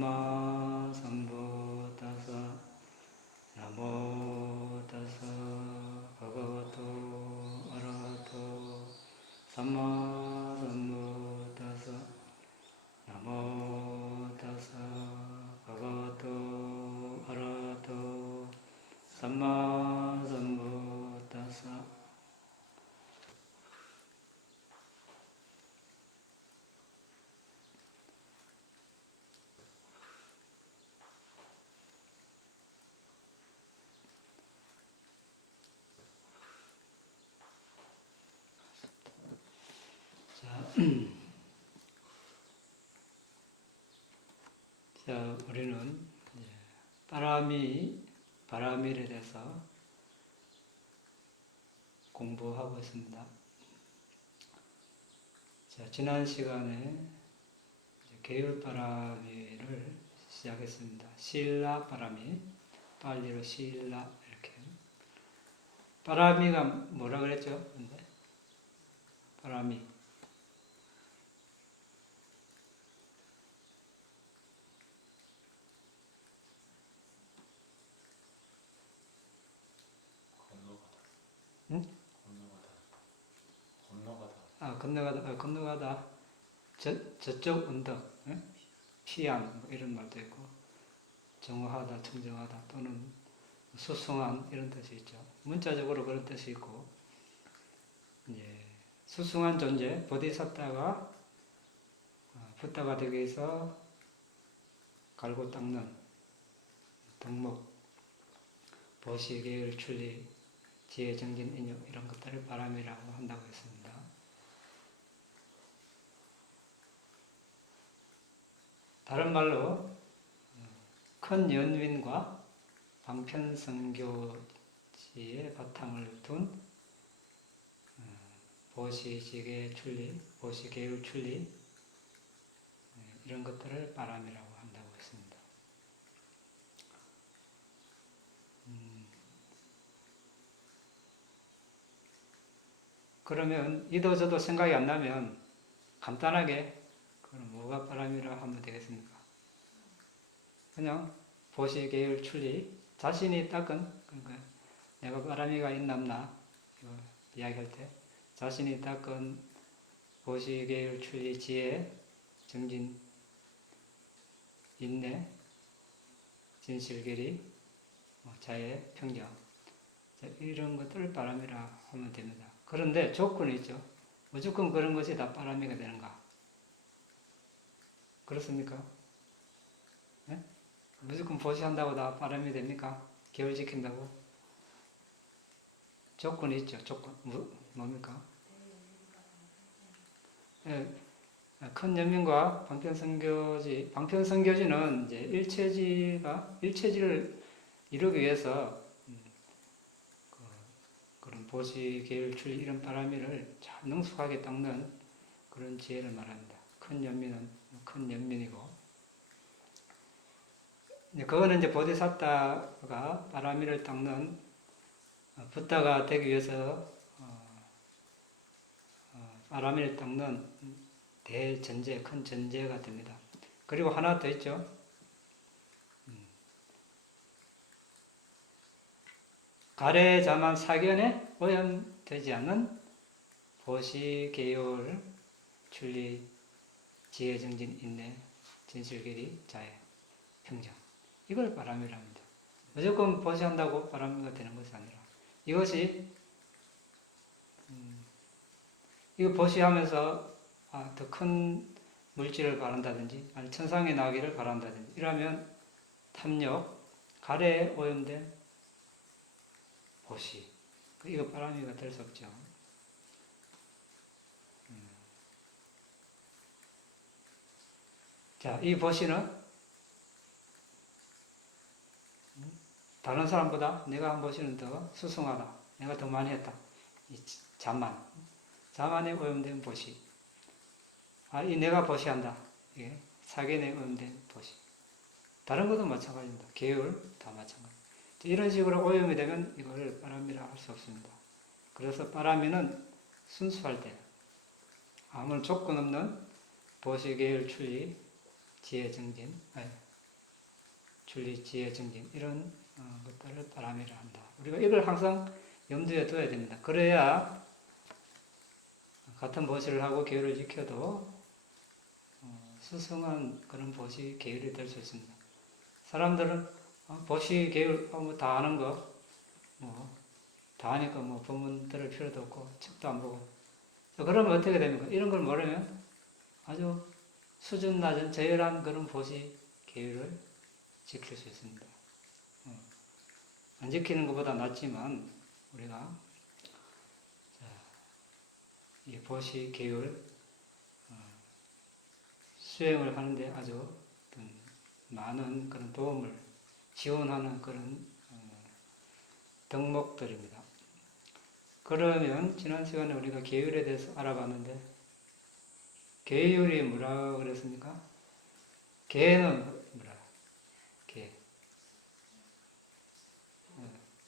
삼마 삼부타사 나모 타사 භගවतो අරහතෝ 삼마 삼부타사 나모 타사 භගවतो අරහතෝ 삼마 삼부타사. 자, 우리는 바라밀에 대해서 공부하고 있습니다. 자, 지난 시간에 계율바라밀을 시작했습니다. 실라 바라밀, 빨리로 실라 이렇게. 바라미가 뭐라 그랬죠? 근데 바라미. 응? 건너가다. 저쪽 언덕, 응? 피안 뭐 이런 말도 있고, 정화하다, 청정하다 또는 수승한 이런 뜻이 있죠. 문자적으로 그런 뜻이 있고, 수승한 존재, 보디사타가 붓다가 되기 위해서 갈고 닦는 덕목, 보시, 계율, 출리, 지혜, 정진, 인욕 이런 것들을 바람이라고 한다고 했습니다. 다른 말로 큰 연윈과 방편성교지의 바탕을 둔 보시, 지혜, 출리, 보시, 계율, 출리 이런 것들을 바람이라고 한다고 했습니다. 그러면 이도저도 생각이 안 나면 간단하게 그럼 뭐가 바람이라 하면 되겠습니까? 그냥 보시, 계율, 출리 자신이 닦은 그러니까 내가 바람이가 있나 없나 이거 이야기할 때 자신이 닦은 보시, 계율, 출리, 지혜, 정진, 인내, 진실결의, 자애, 평정 이런 것들을 바람이라 하면 됩니다. 그런데 조건이 있죠. 무조건 그런 것이 다 바람이가 되는가? 그렇습니까? 네? 무조건 보시한다고 다 바람이 됩니까? 계율 지킨다고? 조건이 있죠. 조건. 뭡니까? 네. 큰 연민과 방편성교지는 이제 일체지를 이루기 위해서 그런 보시, 계율, 출리 이런 바람이를 잘 능숙하게 닦는 그런 지혜를 말합니다. 큰 연민은 큰 연민이고, 그거는 이제 보디사타가 바람이를 닦는 붓다가 되기 위해서 바람이를 닦는 대전제, 큰 전제가 됩니다. 그리고 하나 더 있죠. 가래자만 사견에 오염되지 않는 보시, 계율, 출리, 지혜, 정진, 인내, 진실결의, 자애, 평정 이걸 바람이라 합니다. 무조건 보시한다고 바람이가 되는 것이 아니라 이것이 이거 보시하면서 더 큰 물질을 바란다든지 아니 천상에 나기를 바란다든지 이러면 탐욕, 가래에 오염된 보시 이거 바람이가 될 수 없죠. 자, 이 보시는 다른 사람보다 내가 한 보시는 더 수승하다. 내가 더 많이 했다. 이 자만에 오염된 보시. 이 내가 보시한다. 이게 사견에 오염된 보시. 다른 것도 마찬가지입니다. 계율 다 마찬가지. 이런 식으로 오염이 되면 이걸 바람이라 할 수 없습니다. 그래서 바람이는 순수할 때 아무런 조건 없는 보시, 계율, 출리, 지혜, 정진, 출리, 지혜, 정진 이런 것들을 바람이라 한다. 우리가 이걸 항상 염두에 둬야 됩니다. 그래야 같은 보시를 하고 계율을 지켜도 수승한 그런 보시 계율이 될 수 있습니다. 사람들은 보시 계율 다 아는 거 다 하니까 법문 들을 필요도 없고 책도 안 보고 그러면 어떻게 됩니까? 이런 걸 모르면 아주 수준 낮은 저열한 그런 보시 계율을 지킬 수 있습니다. 안 지키는 것보다 낫지만 우리가 이 보시 계율 수행을 하는데 아주 많은 그런 도움을 지원하는 그런 덕목들입니다. 그러면 지난 시간에 우리가 계율에 대해서 알아봤는데 계율이 뭐라고 그랬습니까? 계는 뭐라? 계.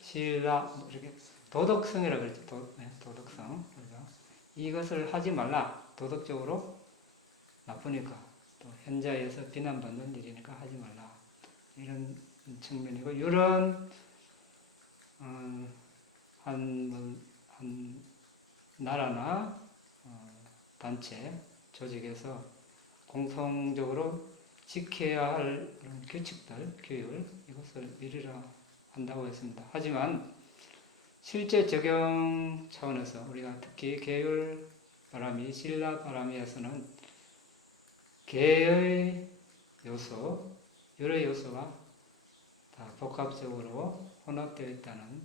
신라 이렇게 도덕성이라고 그랬죠. 도덕성. 그러니까 이것을 하지 말라. 도덕적으로 나쁘니까 또 현자에서 비난받는 일이니까 하지 말라. 이런 측면이고 이런 한 나라나 단체, 조직에서 공통적으로 지켜야 할 그런 규칙들, 규율 이것을 이루라 한다고 했습니다. 하지만 실제 적용 차원에서 우리가 특히 계율 바람이, 신라 바람이에서는 계의 요소, 여러 요소가 다 복합적으로 혼합되어 있다는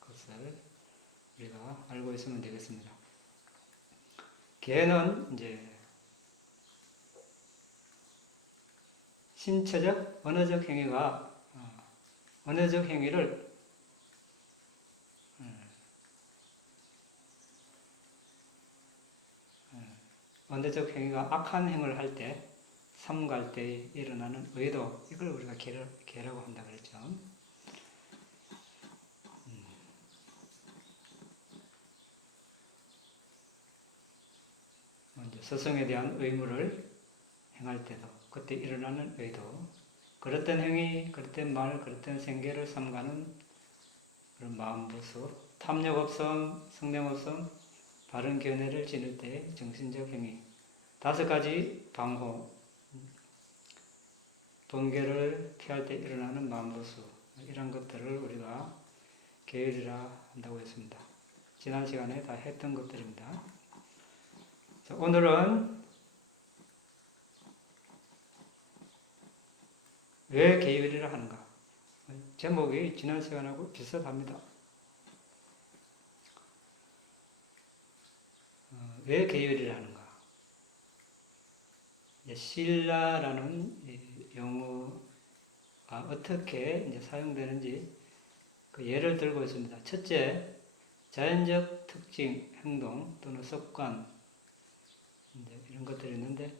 것을 우리가 알고 있으면 되겠습니다. 계는 이제 신체적, 언어적 행위가 언어적 행위를 언어적 행위가 악한 행위를 할 때, 삼갈 때 일어나는 의도, 이걸 우리가 계라고 한다 그랬죠. 먼저 스승에 대한 의무를 행할 때도 그때 일어나는 의도, 그릇된 행위, 그릇된 말, 그릇된 생계를 삼가는 그런 마음부수, 탐욕 없음, 성냄 없음, 바른 견해를 지닐 때의 정신적 행위, 5가지 방호, 번개를 피할 때 일어나는 마음부수, 이런 것들을 우리가 계율이라 한다고 했습니다. 지난 시간에 다 했던 것들입니다. 자, 오늘은 왜 계율이라 하는가? 제목이 지난 시간하고 비슷합니다. 왜 계율이라 하는가? 신라라는 용어가 어떻게 이제 사용되는지 그 예를 들고 있습니다. 첫째, 자연적 특징, 행동 또는 습관 이제 이런 것들이 있는데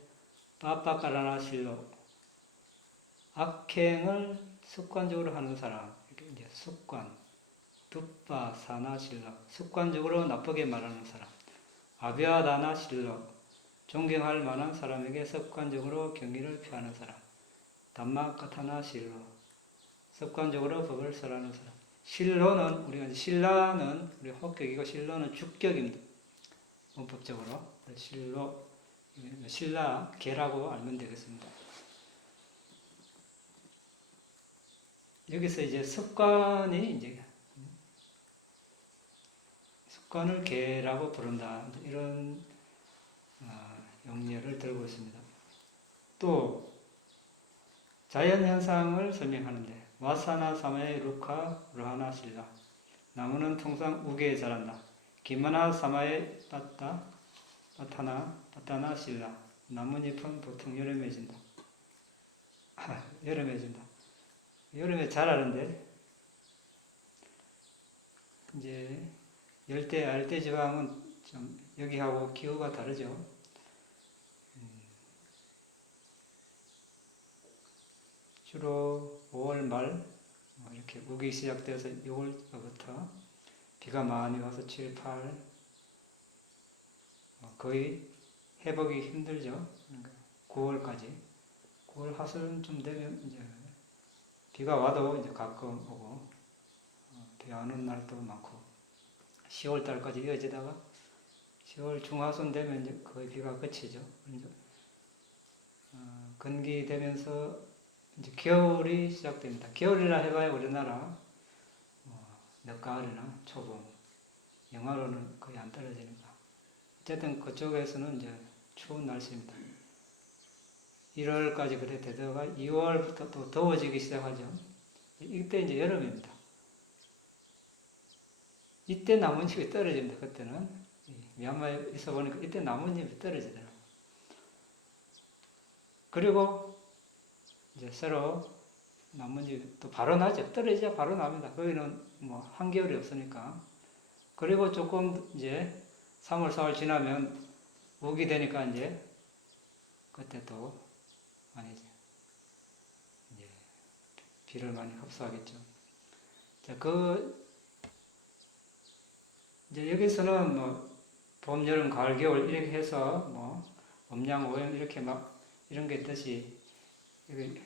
빠빠까라나 실로 악행을 습관적으로 하는 사람, 이렇게 이제 습관, 뚜빠 사나 실로 습관적으로 나쁘게 말하는 사람, 아비아다나 실로 존경할 만한 사람에게 습관적으로 경의를 표하는 사람, 담마카타나 실로 습관적으로 법을 설하는 사람. 실로는 우리가 신라는 우리 혹격이고 실로는 주격입니다. 문법적으로 실로 신라 계라고 알면 되겠습니다. 여기서 이제 습관이 이제 습관을 계라고 부른다 이런 용례를 들고 있습니다. 또 자연현상을 설명하는데 와사나 사마의 루카 루하나 실라 나무는 통상 우기에 자란다. 기마나 사마의 빠타나 실라 나뭇잎은 보통 여름에 진다. 여름에 진다. 여름에 자라는데 이제 열대, 알대 지방은 좀 여기하고 기후가 다르죠. 주로 5월 말 이렇게 우기 시작돼서 6월부터 비가 많이 와서 7, 8 거의 회복이 힘들죠. 9월까지 9월 하순 좀 되면 이제 비가 와도 이제 가끔 오고, 비 안 오는 날도 많고, 10월 달까지 이어지다가 10월 중하순 되면 이제 거의 비가 그치죠. 이제 건기되면서 이제 겨울이 시작됩니다. 겨울이라 해봐야 우리나라 늦가을이나 초봄, 영하로는 거의 안 떨어지니까. 어쨌든 그쪽에서는 이제 추운 날씨입니다. 1월까지 그래 되다가 2월부터 또 더워지기 시작하죠. 이때 이제 여름입니다. 이때 나뭇잎이 떨어집니다. 그때는 미얀마에 있어 보니까 이때 나뭇잎이 떨어지더라고요. 그리고 이제 새로 나뭇잎이 또 바로 나죠. 떨어지자 바로 납니다. 거기는 뭐 한겨울이 없으니까. 그리고 조금 이제 3월, 4월 지나면 우기 되니까 이제 그때 또 많이 이제 비를 많이 흡수하겠죠. 자, 이제 여기서는 뭐 봄, 여름, 가을, 겨울 이렇게 해서 뭐 음양, 오염 이렇게 막 이런 게 있듯이 여기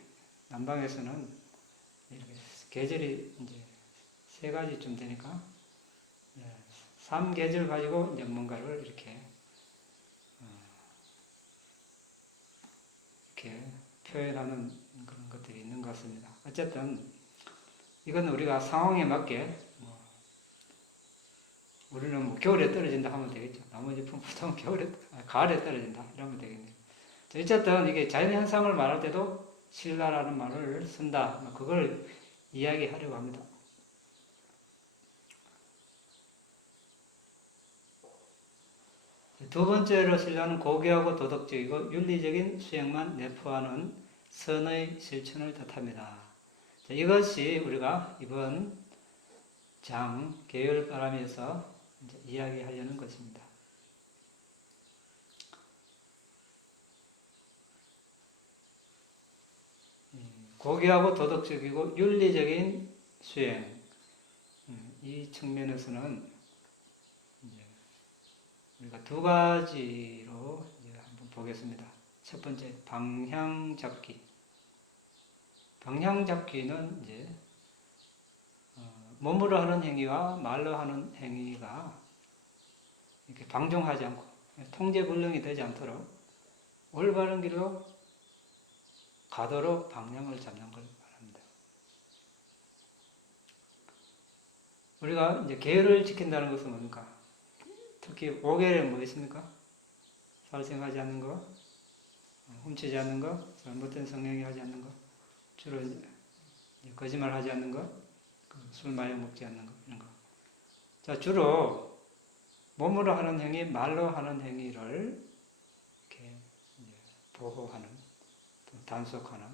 남방에서는 이렇게 계절이 이제 3가지쯤 되니까 3계절 가지고 이제 뭔가를 이렇게 표현하는 그런 것들이 있는 것 같습니다. 어쨌든 이건 우리가 상황에 맞게 우리는 뭐 겨울에 떨어진다 하면 되겠죠. 나머지 보통 가을에 떨어진다 이러면 되겠네요. 어쨌든 이게 자연현상을 말할 때도 신라라는 말을 쓴다. 그걸 이야기하려고 합니다. 두 번째로 신라는 고귀하고 도덕적이고 윤리적인 수행만 내포하는 선의 실천을 뜻합니다. 자, 이것이 우리가 이번 장 계율바람에서 이야기하려는 것입니다. 고귀하고 도덕적이고 윤리적인 수행, 이 측면에서는 우리가 2가지로 한번 보겠습니다. 첫 번째, 방향 잡기. 방향 잡기는 이제 몸으로 하는 행위와 말로 하는 행위가 이렇게 방종하지 않고 통제불능이 되지 않도록 올바른 길로 가도록 방향을 잡는 걸 말합니다. 우리가 이제 계율을 지킨다는 것은 뭡니까? 특히 5계율은 뭐 있습니까? 살생하지 않는 거, 훔치지 않는 거, 잘못된 성행위 하지 않는 거, 주로 이제 거짓말 하지 않는 거, 술 마약 먹지 않는 거, 이런 거. 자, 주로 몸으로 하는 행위, 말로 하는 행위를 이렇게 보호하는, 단속하는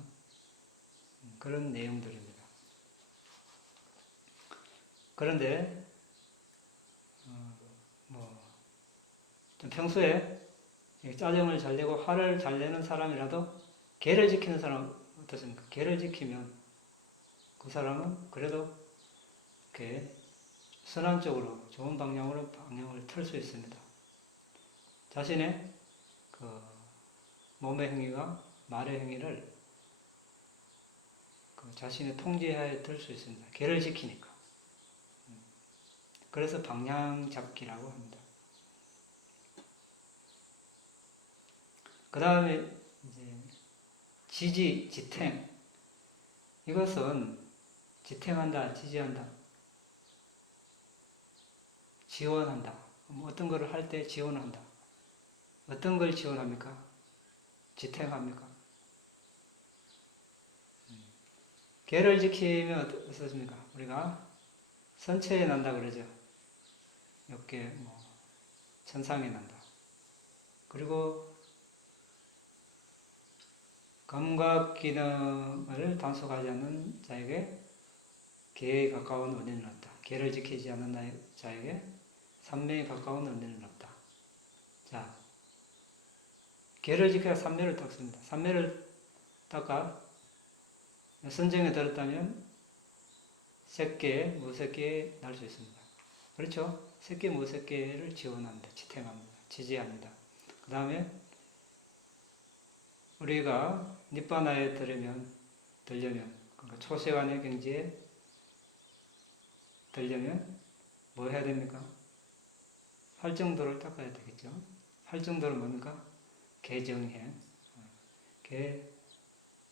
그런 내용들입니다. 그런데 좀 평소에 짜증을 잘 내고 화를 잘 내는 사람이라도 계를 지키는 사람 어떻습니까? 계를 지키면 그 사람은 그래도 이렇게 선한 쪽으로 좋은 방향으로 방향을 틀 수 있습니다. 자신의 그 몸의 행위와 말의 행위를 그 자신의 통제하에 들 수 있습니다. 계를 지키니까. 그래서 방향 잡기라고 합니다. 그 다음에 이제 지지, 지탱. 이것은 지탱한다, 지지한다, 지원한다. 뭐 어떤 것을 할 때 지원한다. 어떤 걸 지원합니까? 지탱합니까? 계를 지키면 어떻습니까? 우리가 선체에 난다 그러죠. 욕계, 천상에 난다. 그리고 감각기능을 단속하지 않는 자에게 계에 가까운 은혜는 없다. 계를 지키지 않는 자에게 삼매에 가까운 은혜는 없다. 자, 계를 지켜야 삼매를 닦습니다. 삼매를 닦아 선정에 들었다면 색계, 무색계에 날 수 있습니다. 그렇죠? 색계, 무색계를 지원합니다. 지탱합니다. 지지합니다. 그 다음에 우리가 니바나에 들으려면 그러니까 초세간의 경지에 들려면 뭐 해야 됩니까? 활정도를 닦아야 되겠죠. 활정도는 뭡니까? 개정해.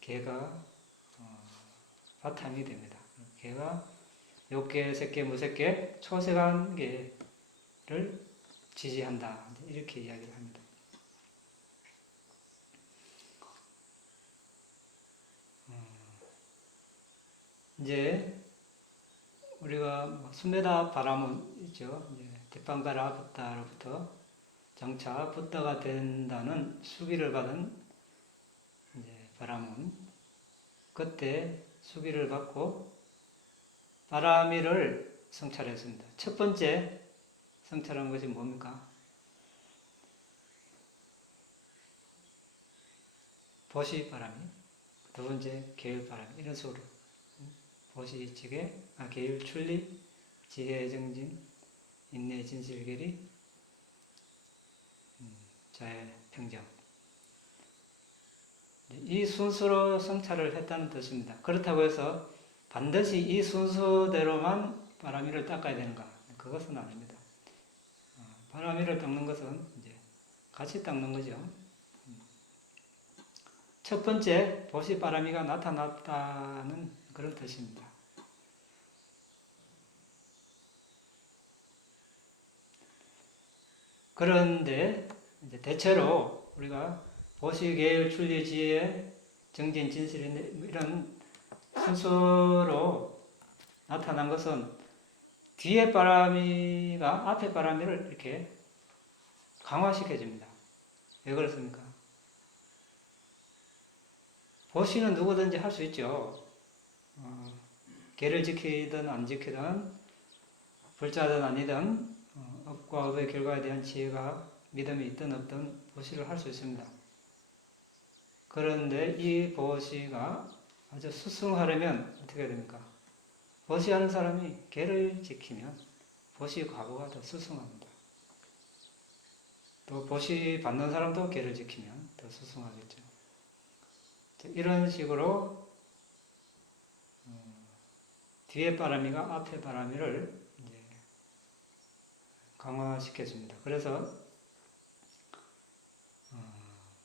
개가 바탕이 됩니다. 개가 욕계, 색계, 무색계, 초세간계를 지지한다. 이렇게 이야기를 합니다. 이제 우리가 수메다 바람은 있죠. 대빵가라 붓다로부터 장차 붓다가 된다는 수기를 받은 바람은 그때 수기를 받고 바라미를 성찰했습니다. 첫 번째 성찰한 것이 뭡니까? 보시바람이, 두 번째 계율바람이, 이런 식으로 보시지계, 계율 출리, 지혜정진, 인내 진실결의, 자애 평정. 이 순서로 성찰을 했다는 뜻입니다. 그렇다고 해서 반드시 이 순서대로만 바라미를 닦아야 되는가? 그것은 아닙니다. 바라미를 닦는 것은 이제 같이 닦는 거죠. 첫 번째 보시바라미가 나타났다는 그런 뜻입니다. 그런데 이제 대체로 우리가 보시계율 출리지혜 정진 진실 이런 순서로 나타난 것은 뒤에 바라미가 앞에 바라미를 이렇게 강화시켜줍니다. 왜 그렇습니까? 보시는 누구든지 할 수 있죠. 계를 지키든 안 지키든 불자든 아니든 업과 업의 결과에 대한 지혜가 믿음이 있든 없든 보시를 할 수 있습니다. 그런데 이 보시가 아주 수승하려면 어떻게 해야 됩니까? 보시하는 사람이 계를 지키면 보시 과거가 더 수승합니다. 또 보시 받는 사람도 계를 지키면 더 수승하겠죠. 이런 식으로 뒤에 바라미가 앞에 바라미를 강화시켜줍니다. 그래서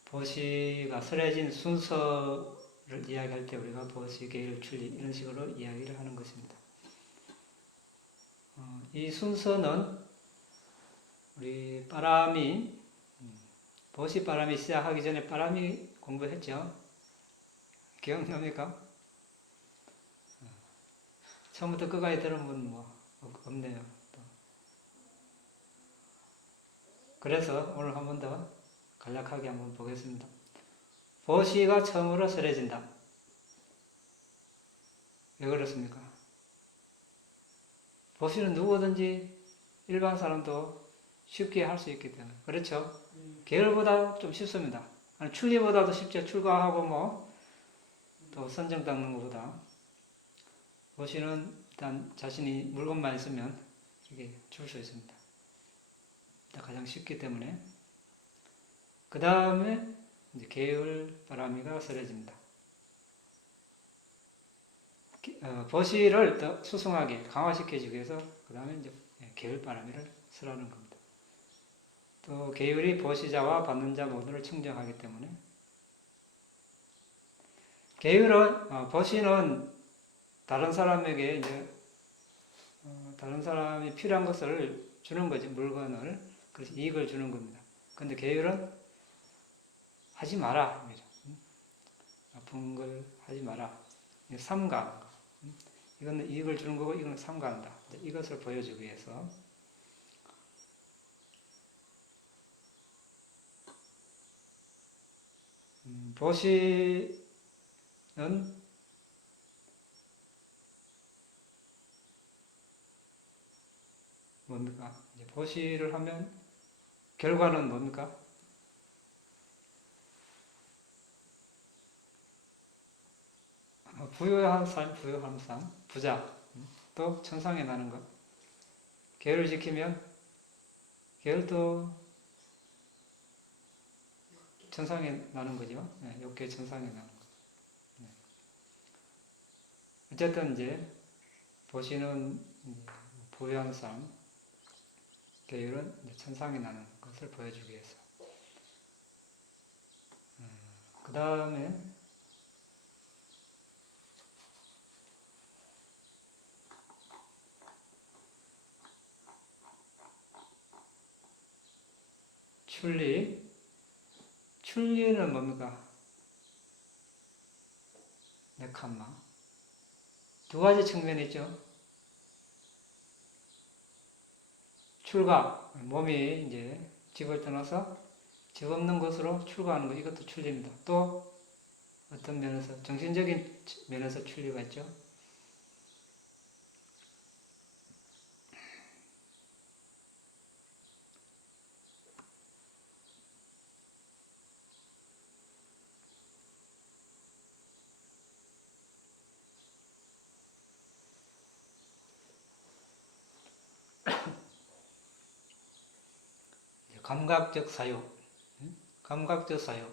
보시가 설해진 순서를 이야기할 때 우리가 보시, 계율, 출리 이런 식으로 이야기를 하는 것입니다. 이 순서는 우리 바람이 보시 바람이 시작하기 전에 바람이 공부했죠. 기억납니까? 처음부터 끝까지 들은 분 뭐 없네요. 또. 그래서 오늘 한 번 더 간략하게 한번 보겠습니다. 보시가 처음으로 설해진다. 왜 그렇습니까? 보시는 누구든지 일반 사람도 쉽게 할 수 있기 때문에. 그렇죠? 계열보다 좀 쉽습니다. 출리보다도 쉽죠. 출가하고 또 선정 닦는 것보다. 보시는 일단 자신이 물건만 있으면 이게 줄 수 있습니다. 가장 쉽기 때문에. 그 다음에 이제 계율 바라미가 설해집니다. 보시를 더 수승하게 강화시켜주기 위해서 그 다음에 이제 계율 바라미를 설하는 겁니다. 또 계율이 보시자와 받는 자 모두를 청정하기 때문에 계율은 보시는 다른 사람에게 이제 다른 사람이 필요한 것을 주는 거지, 물건을. 그래서 이익을 주는 겁니다. 근데 계율은 하지 마라. 나쁜 걸 하지 마라. 삼가하는 거. 이건 이익을 주는 거고 이건 삼가한다. 이것을 보여주기 위해서 보시는 뭡니까? 이제 보시를 하면 결과는 뭡니까? 부유한 삶, 부유한 삶, 부자, 또 천상에 나는 것. 계율을 지키면 계율도 천상에 나는 거죠. 욕계 천상에 나는 것. 어쨌든 이제 보시는 부유한 삶, 계율은 천상이 나는 것을 보여주기 위해서. 그 다음에 출리. 출리는 뭡니까? 네캄마. 두 가지 측면이 있죠. 출가, 몸이 이제 집을 떠나서 집 없는 곳으로 출가하는 것, 이것도 출리입니다. 또 어떤 면에서, 정신적인 면에서 출리가 있죠. 감각적 사유, 감각적 사유,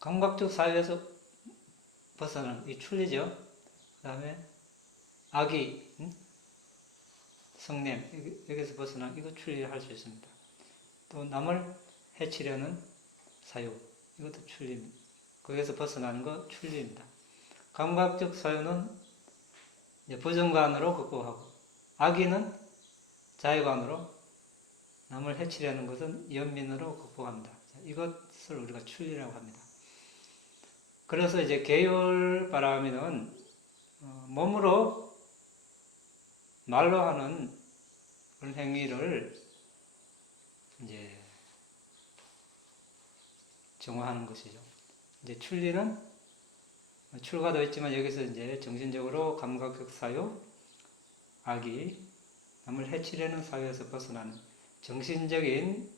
감각적 사유에서 벗어나는 이 출리죠. 그 다음에 악의, 성냄, 여기서 벗어나는 이거 출리를 할 수 있습니다. 또 남을 해치려는 사유, 이것도 출리입니다. 거기에서 벗어나는 거 출리입니다. 감각적 사유는 부정관으로 극복하고, 악의는 자의관으로, 남을 해치려는 것은 연민으로 극복합니다. 이것을 우리가 출리라고 합니다. 그래서 이제 계율바람이는 몸으로 말로 하는 그런 행위를 이제 정화하는 것이죠. 이제 출리는 출가도 있지만 여기서 이제 정신적으로 감각적 사유, 악의, 남을 해치려는 사유에서 벗어나는 정신적인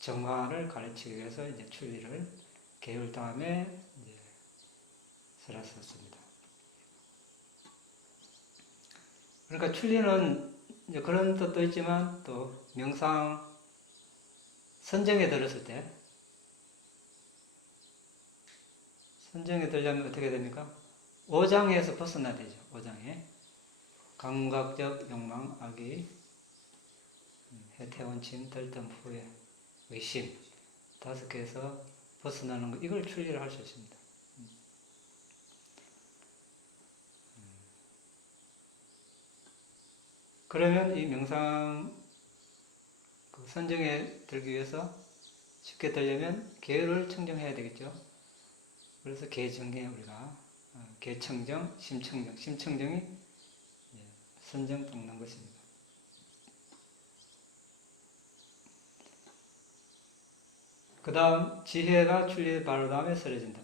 정화를 가르치기 위해서 이제 출리를 계율 다음에 이제 설했었습니다. 그러니까 출리는 이제 그런 뜻도 있지만 또 명상 선정에 들었을 때 선정에 들려면 어떻게 됩니까? 오장에서 벗어나야 되죠. 오장에 감각적 욕망, 악의, 해태원침, 들뜸, 후회, 의심 5개에서 벗어나는 것, 이걸 출리를 할 수 있습니다. 그러면 이 명상 선정에 들기 위해서 쉽게 되려면 계율을 청정해야 되겠죠. 그래서 계정에 우리가 계청정, 심청정, 심청정이 선정 닦는 것입니다. 그 다음 지혜가 출리 바로 다음에 설해진다.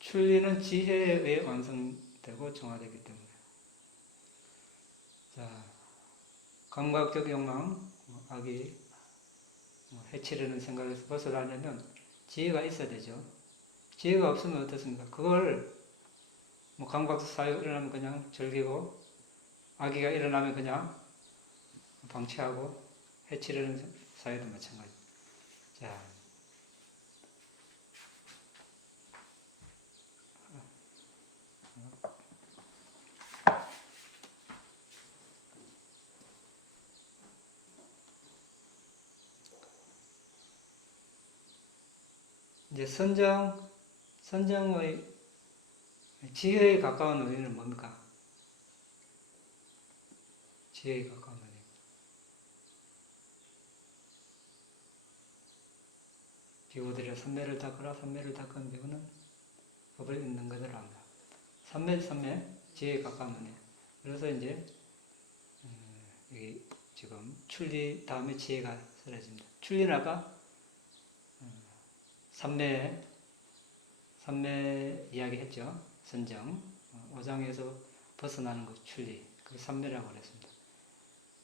출리는 지혜에 의해 완성되고 정화되기 때문에 자, 감각적 욕망, 악의 해치려는 생각에서 벗어나려면 지혜가 있어야 되죠. 지혜가 없으면 어떻습니까? 그걸 감각적 사유 일어나면 그냥 즐기고 악의가 일어나면 그냥 방치하고 해치려는 사유도 마찬가지. 자, 이제 선정의 지혜에 가까운 의미는 뭡니까? 지혜에 가까운 의미. 비구들이 삼매를 닦으라. 삼매를 닦은 비구는 법을 있는 그대로 한다. 삼매, 지혜에 가까운 의미. 그래서 이제 여기 지금 출리 다음에 지혜가 설해집니다. 출리는 아까 삼매 이야기 했죠. 선정, 오장에서 벗어나는 것, 출리. 그 삼매라고 그랬습니다.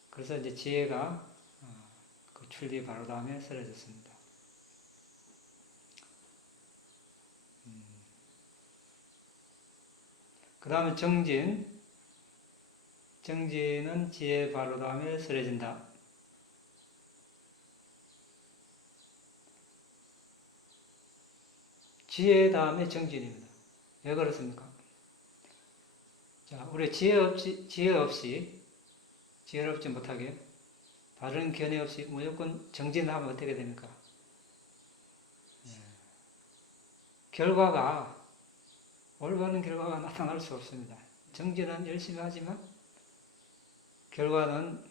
그래서 이제 지혜가 그 출리 바로 다음에 설해졌습니다. 그 다음에 정진은 지혜 바로 다음에 설해진다. 지혜 다음에 정진입니다. 왜 그렇습니까? 자, 우리 지혜를 얻지 못하게, 바른 견해 없이 무조건 정진하면 어떻게 됩니까? 올바른 결과가 나타날 수 없습니다. 정진은 열심히 하지만 결과는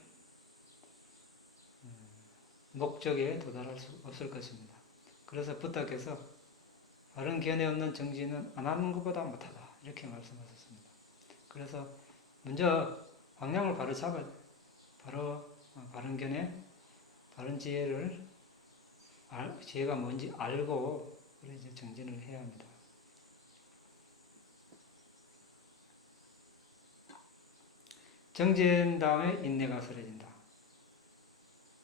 목적에 도달할 수 없을 것입니다. 그래서 부탁해서 바른 견해 없는 정진은 안 하는 것보다 못하다, 이렇게 말씀하셨습니다. 그래서 먼저 방향을 바로 잡아야 돼요. 바로 바른 견해, 바른 지혜가 뭔지 알고 이제 정진을 해야 합니다. 정진 다음에 인내가 서려진다.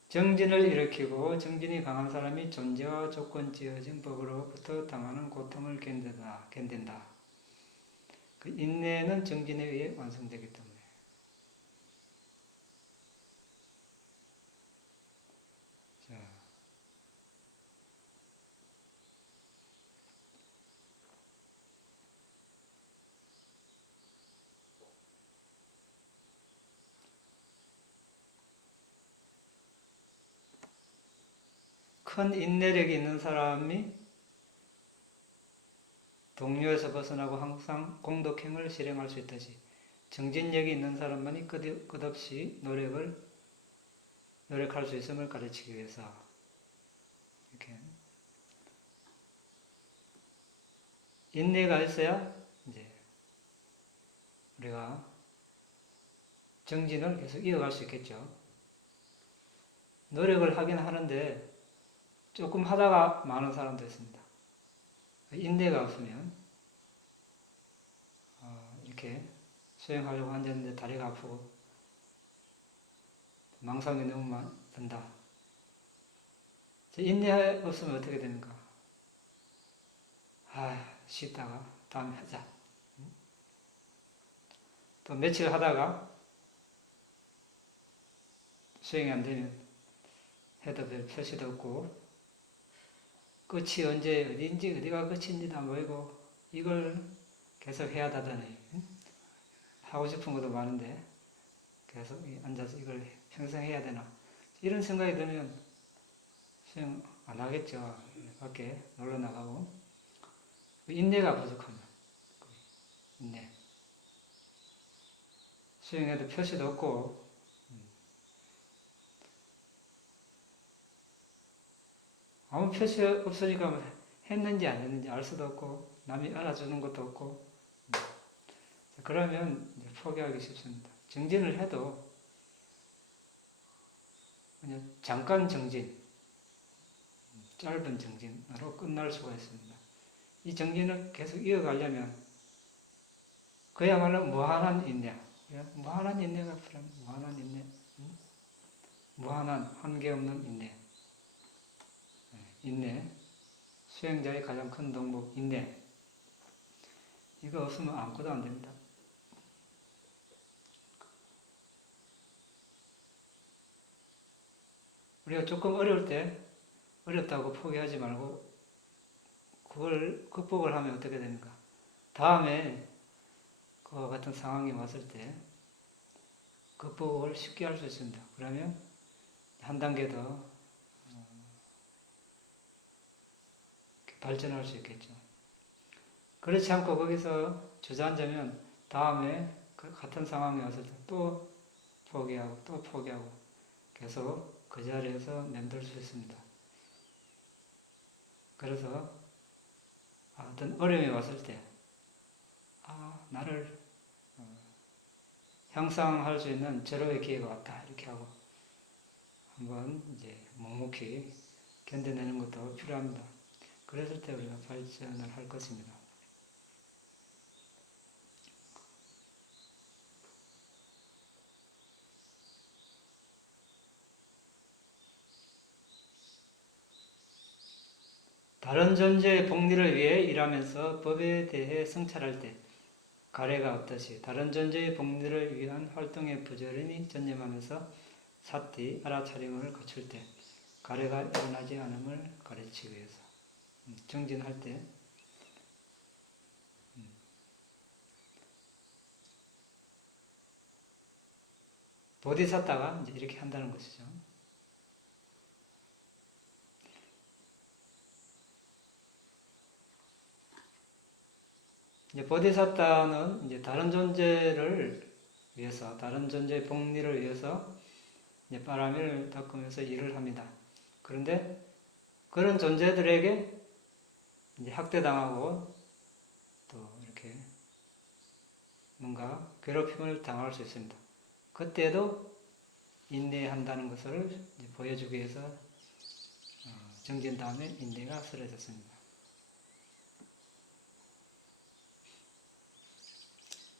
정진을 일으키고 정진이 강한 사람이 존재와 조건 지어진 법으로부터 당하는 고통을 견딘다. 그 인내는 정진에 의해 완성되기 때문에. 자, 큰 인내력이 있는 사람이 동료에서 벗어나고 항상 공덕행을 실행할 수 있듯이 정진력이 있는 사람만이 끝없이 노력할 수 있음을 가르치기 위해서 이렇게 인내가 있어야 이제 우리가 정진을 계속 이어갈 수 있겠죠. 노력을 하긴 하는데 조금 하다가 마는 사람도 있습니다. 인내가 없으면 이렇게 수행하려고 앉았는데 다리가 아프고 망상이 너무 든다. 인내 없으면 어떻게 됩니까? 쉬다가 다음에 하자. 또 며칠 하다가 수행이 안 되면 해도 별 표시도 없고 끝이 언제 어디인지 어디가 끝인지도 안 보이고 이걸 계속 해야 하다니 하고 싶은 것도 많은데 계속 앉아서 이걸 평생 해야 되나 이런 생각이 들면 수행 안 하겠죠. 밖에 놀러 나가고 인내가 부족하면 인내 수행해도 표시도 없고 아무 표시 없으니까 했는지 안 했는지 알 수도 없고 남이 알아주는 것도 없고 그러면 포기하기 쉽습니다. 정진을 해도 그냥 잠깐 정진, 짧은 정진으로 끝날 수가 있습니다. 이 정진을 계속 이어가려면 그야말로 무한한 인내, 무한한 인내가 필요합니다. 무한한 인내, 무한한 한계 없는 인내, 수행자의 가장 큰 덕목 인내. 이거 없으면 아무것도 안 됩니다. 우리가 조금 어려울 때 어렵다고 포기하지 말고 그걸 극복을 하면 어떻게 됩니까? 다음에 그와 같은 상황이 왔을 때 극복을 쉽게 할 수 있습니다. 그러면 한 단계 더 발전할 수 있겠죠. 그렇지 않고 거기서 주저앉으면 다음에 그 같은 상황이 왔을 때 또 포기하고 계속 그 자리에서 맴돌 수 있습니다. 그래서 어떤 어려움이 왔을 때 나를 향상할 수 있는 절호의 기회가 왔다 이렇게 하고 한번 이제 묵묵히 견뎌내는 것도 필요합니다. 그랬을 때 우리가 발전을 할 것입니다. 다른 존재의 복리를 위해 일하면서 법에 대해 성찰할 때 가래가 없듯이 다른 존재의 복리를 위한 활동에 부지런히 전념하면서 삿디 알아차림을 갖출 때 가래가 일어나지 않음을 가르치기 위해서 정진할 때 보디사tta가 이제 이렇게 한다는 것이죠. 이제 보디사tta는 이제 다른 존재를 위해서, 다른 존재의 복리를 위해서 이제 바라미를 닦으면서 일을 합니다. 그런데 그런 존재들에게 이제 학대당하고 또 이렇게 뭔가 괴롭힘을 당할 수 있습니다. 그때도 인내한다는 것을 보여주기 위해서 정진 다음에 인내가 쓰러졌습니다.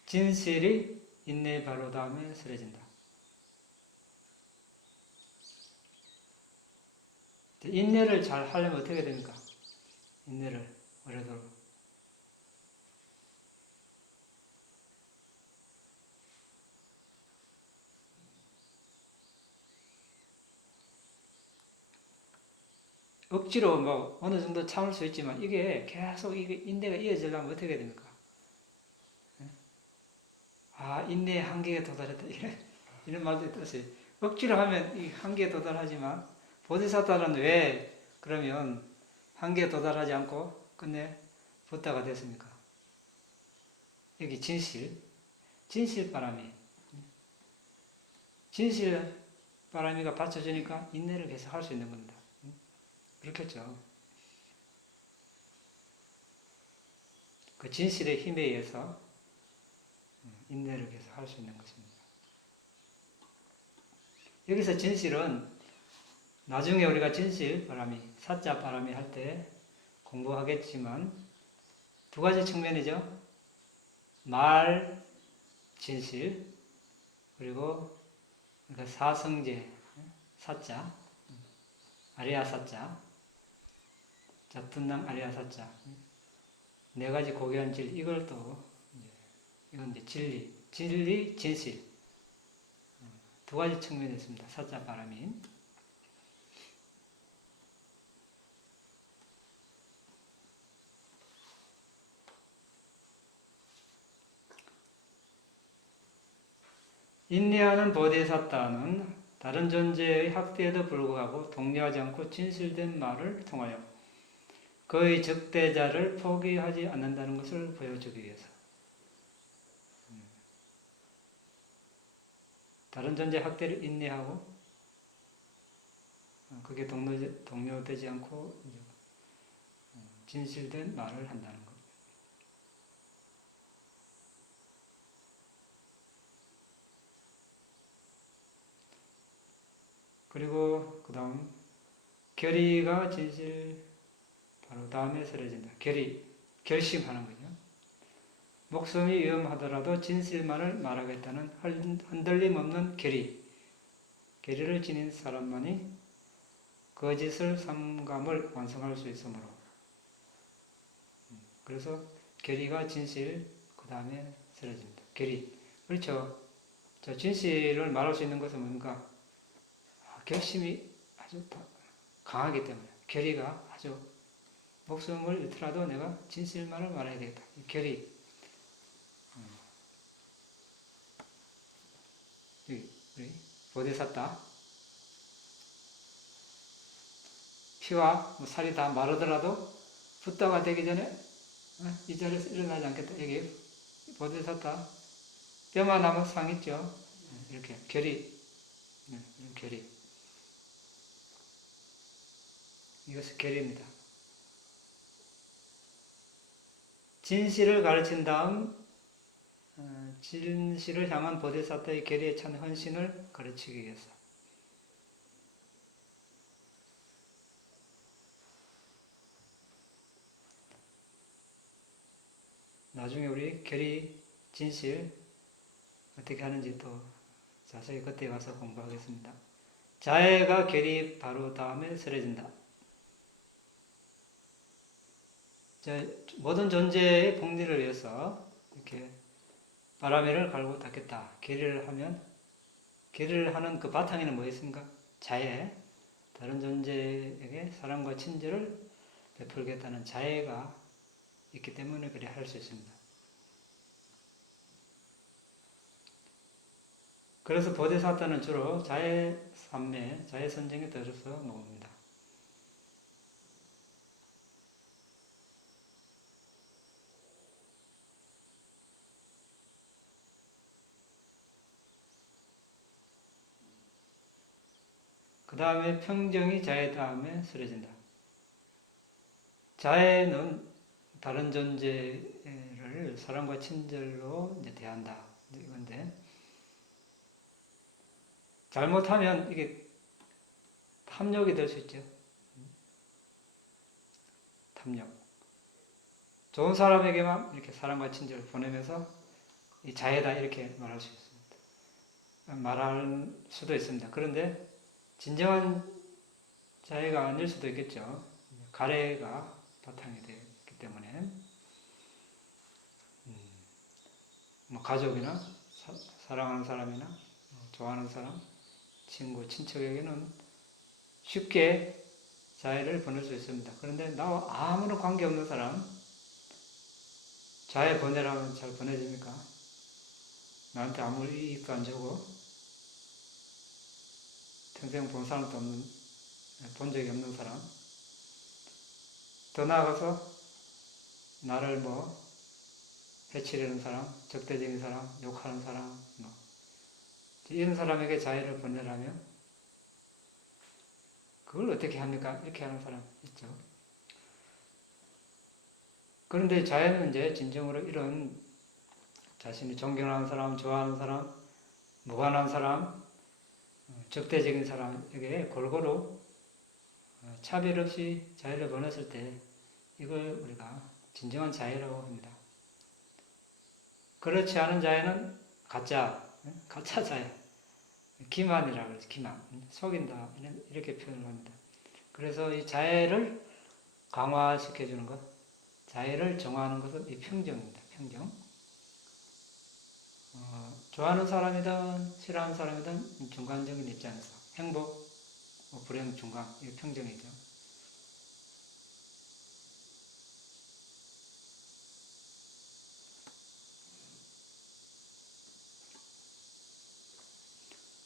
진실이 인내 바로 다음에 쓰러진다. 인내를 잘 하려면 어떻게 됩니까? 인내를 오래도록. 억지로 뭐 어느 정도 참을 수 있지만 이게 계속 이게 인내가 이어지려면 어떻게 됩니까? 인내의 한계에 도달했다. 이런 말도 있듯이 억지로 하면 이 한계에 도달하지만 보디사tta는 왜 그러면 한계에 도달하지 않고 끝내 붓다가 됐습니까? 여기 진실바람이. 진실바람이가 받쳐주니까 인내를 계속 할 수 있는 겁니다. 그렇겠죠. 그 진실의 힘에 의해서 인내를 계속 할 수 있는 것입니다. 여기서 진실은 나중에 우리가 진실바람이, 사자바람이 할 때 공부하겠지만 두 가지 측면이죠. 말, 진실, 그리고 사성제, 사자, 아리아사자, 자툰남 아리아사자, 네 가지 고귀한 진리, 이걸 또, 이건 이제 진리, 진실. 두 가지 측면이 있습니다. 사자 바람이. 인내하는 보디사tta는 다른 존재의 학대에도 불구하고 동요하지 않고 진실된 말을 통하여 그의 적대자를 포기하지 않는다는 것을 보여주기 위해서. 다른 존재의 학대를 인내하고 그게 동요되지 않고 진실된 말을 한다는 것. 그리고 그 다음 결의가 진실 바로 다음에 쓰러진다. 결심하는 거죠. 목숨이 위험하더라도 진실만을 말하겠다는 흔들림 없는 결의를 지닌 사람만이 거짓을 삼감을 완성할 수 있으므로. 그래서 결의가 진실, 그 다음에 쓰러집니다. 그렇죠. 진실을 말할 수 있는 것은 뭔가 결심이 아주 강하기 때문에 결의가 아주 목숨을 잃더라도 내가 진실만을 말해야 되겠다. 결의. 우리 보디사tta 피와 살이 다 마르더라도 붓다가 되기 전에 이 자리에서 일어나지 않겠다. 여기 보디사tta 뼈만 남은 상 있죠. 이렇게 결의. 이것은 결의입니다. 진실을 가르친 다음 진실을 향한 보디사tta의 결의에 찬 헌신을 가르치기 위해서. 나중에 우리 결의, 진실 어떻게 하는지 또 자세히 그때 와서 공부하겠습니다. 자애가 결의 바로 다음에 쓰러진다. 모든 존재의 복리를 위해서 이렇게 바라미를 갈고 닦겠다. 결의를 하는 그 바탕에는 뭐였습니까? 자애. 다른 존재에게 사랑과 친절을 베풀겠다는 자애가 있기 때문에 그래 할 수 있습니다. 그래서 보디사타는 주로 자해삼매, 자해선정에 들어서 놓습니다. 그 다음에 평정이 자해 다음에 쓰러진다. 자해는 다른 존재를 사랑과 친절로 이제 대한다. 이건데, 잘못하면 이게 탐욕이 될 수 있죠. 탐욕. 좋은 사람에게만 이렇게 사랑과 친절을 보내면서 이 자해다 이렇게 말할 수 있습니다. 말할 수도 있습니다. 그런데 진정한 자해가 아닐 수도 있겠죠. 가래가 바탕이 되기 때문에 뭐 가족이나 사랑하는 사람이나 좋아하는 사람, 친구, 친척에게는 쉽게 자해를 보낼 수 있습니다. 그런데 나와 아무런 관계없는 사람 자해 보내라면 잘 보내집니까? 나한테 아무 이익도 안 주고 평생 본 사람도 없는, 본 적이 없는 사람, 더 나아가서 나를 뭐 해치려는 사람, 적대적인 사람, 욕하는 사람, 뭐 이런 사람에게 자해를 보내라면 그걸 어떻게 합니까? 이렇게 하는 사람 있죠. 그런데 자해는 이제 진정으로 이런 자신이 존경하는 사람, 좋아하는 사람, 무관한 사람, 적대적인 사람에게 골고루 차별 없이 자해를 보냈을 때 이걸 우리가 진정한 자해라고 합니다. 그렇지 않은 자해는 가짜 자해, 기만이라고 그러죠. 기만, 속인다 이렇게 표현을 합니다. 그래서 이 자해를 강화시켜주는 것, 자해를 정화하는 것은 이 평정입니다. 평정. 좋아하는 사람이든 싫어하는 사람이든 중간적인 입장에서 행복, 불행 중간, 이게 평정이죠.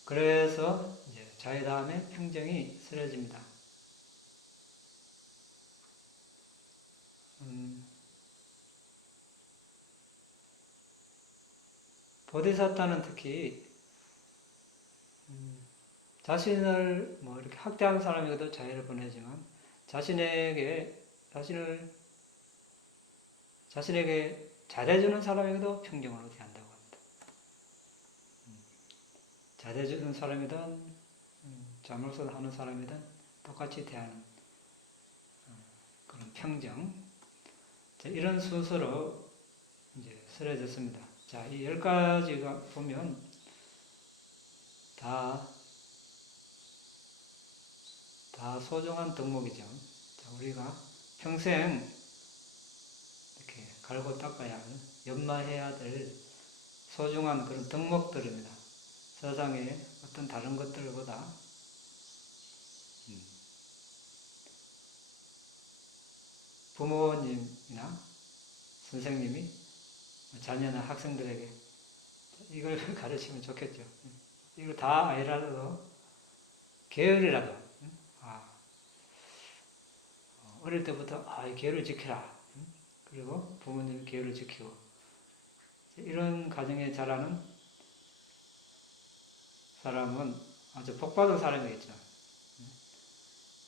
그래서 이제 자해 다음에 평정이 쓰러집니다. 보디사타는 특히 자신을 뭐 이렇게 학대하는 사람에게도 자해를 보내지만 자신에게 잘해주는 사람에게도 평정으로 대한다고 합니다. 잘해주는 사람이든 잘못을 하는 사람이든 똑같이 대하는 그런 평정. 자, 이런 순서로 이제 쓰여졌습니다. 자, 이 10가지가 보면 다 소중한 덕목이죠. 자, 우리가 평생 이렇게 갈고 닦아야 할, 연마해야 될 소중한 그런 덕목들입니다. 세상에 어떤 다른 것들보다 부모님이나 선생님이 자녀나 학생들에게 이걸 가르치면 좋겠죠. 이걸 다 아니라도 계율이라도 어릴 때부터 이 계율을 지키라. 그리고 부모님이 계율을 지키고 이런 가정에 자라는 사람은 아주 복받은 사람이겠죠.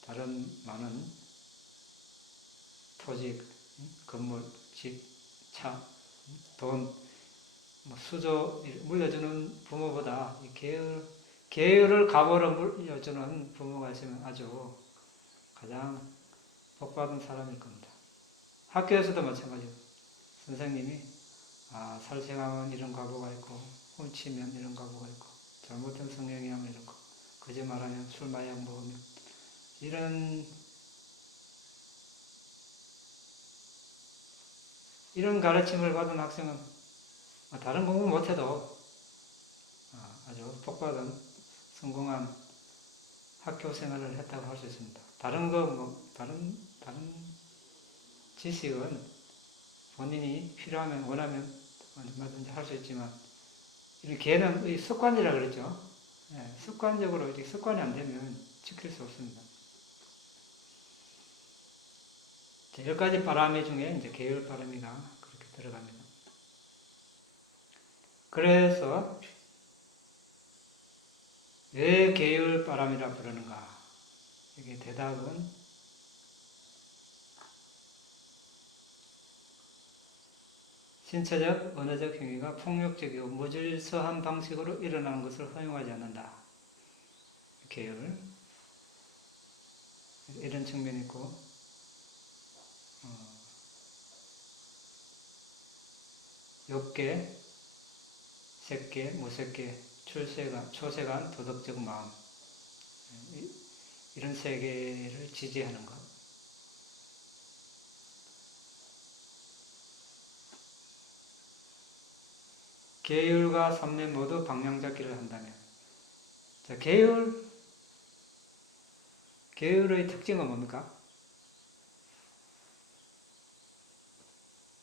다른 많은 토지, 건물, 집, 차, 돈, 수조 물려주는 부모보다 계율을 값으로 물려주는 부모가 있으면 아주 가장 복받은 사람일 겁니다. 학교에서도 마찬가지고 선생님이 살생하면 이런 과보가 있고 훔치면 이런 과보가 있고 잘못된 성행위 하면 이렇고 거짓말하면 술 마약 먹으면 이런 가르침을 받은 학생은 다른 공부 못해도 아주 복받은 성공한 학교 생활을 했다고 할 수 있습니다. 다른 지식은 본인이 필요하면 원하면 얼마든지 할 수 있지만 이 개는 이 습관이라 그랬죠. 예, 습관적으로 이렇게 습관이 안 되면 지킬 수 없습니다. 10가지 바람이 중에 이제 계율 바람이가 그렇게 들어갑니다. 그래서 왜 계율 바람이라 부르는가? 이게 대답은 신체적, 언어적 행위가 폭력적이고 무질서한 방식으로 일어나는 것을 허용하지 않는다. 계율. 이런 측면이 있고, 욕계, 색계, 무색계, 출세관, 초세관, 도덕적 마음. 이런 세계를 지지하는 것. 계율과 삼매 모두 방향잡기를 한다면. 자, 계율의 특징은 뭡니까?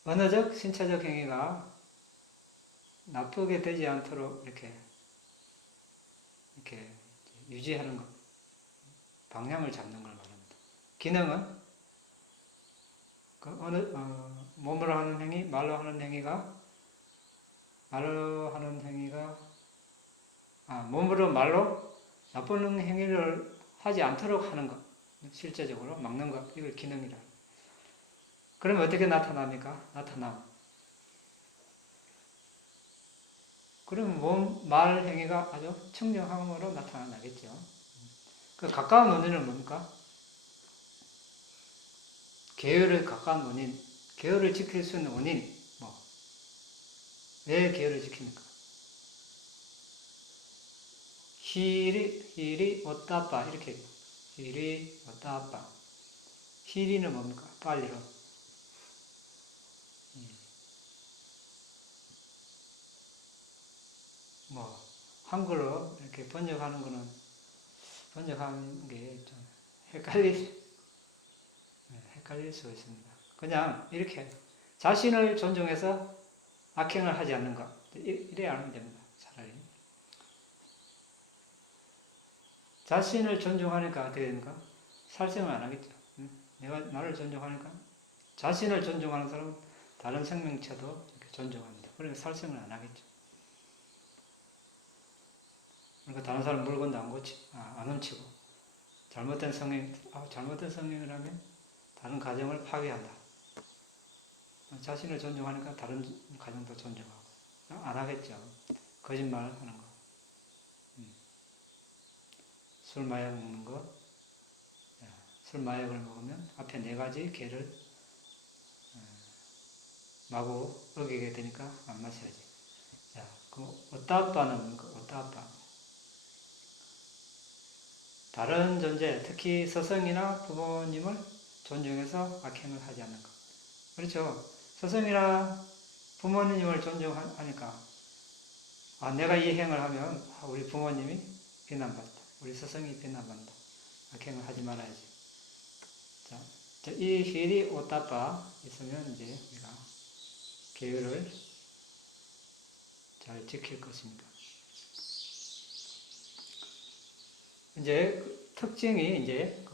언어적, 신체적 행위가 나쁘게 되지 않도록 이렇게 유지하는 것. 방향을 잡는 걸 말합니다. 기능은 몸으로 하는 행위, 말로 하는 행위가 몸으로 말로 나쁜 행위를 하지 않도록 하는 것, 실제적으로 막는 것, 이걸 기능이라. 그러면 어떻게 나타납니까? 그러면 말 행위가 아주 청정함으로 나타나겠죠. 그 가까운 원인은 뭡니까? 계율의 가까운 원인, 계율을 지킬 수 있는 원인, 왜 계율을 지킵니까? 히리, 왔다빠, 이렇게 해요. 히리, 왔다빠. 히리는 뭡니까? 빨리로. 한글로 이렇게 번역하는 게 좀 헷갈릴 수 있습니다. 그냥 이렇게 자신을 존중해서 악행을 하지 않는 것. 이래야 하면 됩니다. 차라리. 자신을 존중하니까 어떻게 됩니까? 살생을 안 하겠죠. 내가 나를 존중하니까 자신을 존중하는 사람은 다른 생명체도 이렇게 존중합니다. 그러니까 살생을 안 하겠죠. 그러니까 다른 사람 물건도 안 훔치고 잘못된 성행을 하면 다른 가정을 파괴한다. 자신을 존중하니까 다른 가정도 존중하고 안 하겠죠. 거짓말 하는 거, 술 마약 먹는 거, 술 마약을 먹으면 앞에 4가지 개를 마구 어기게 되니까 안 마셔야지. 자, 그 어따빠는 뭡니까? 어따빠. 다른 존재, 특히 스승이나 부모님을 존중해서 악행을 하지 않는 것. 그렇죠. 스승이나 부모님을 존중하니까 내가 이 행을 하면 우리 부모님이 비난받다. 우리 스승이 비난받는다. 악행을 하지 말아야지. 자, 이 힐이 오따빠 있으면 이제 우리가 계율을 잘 지킬 것입니다. 이제 특징이 이제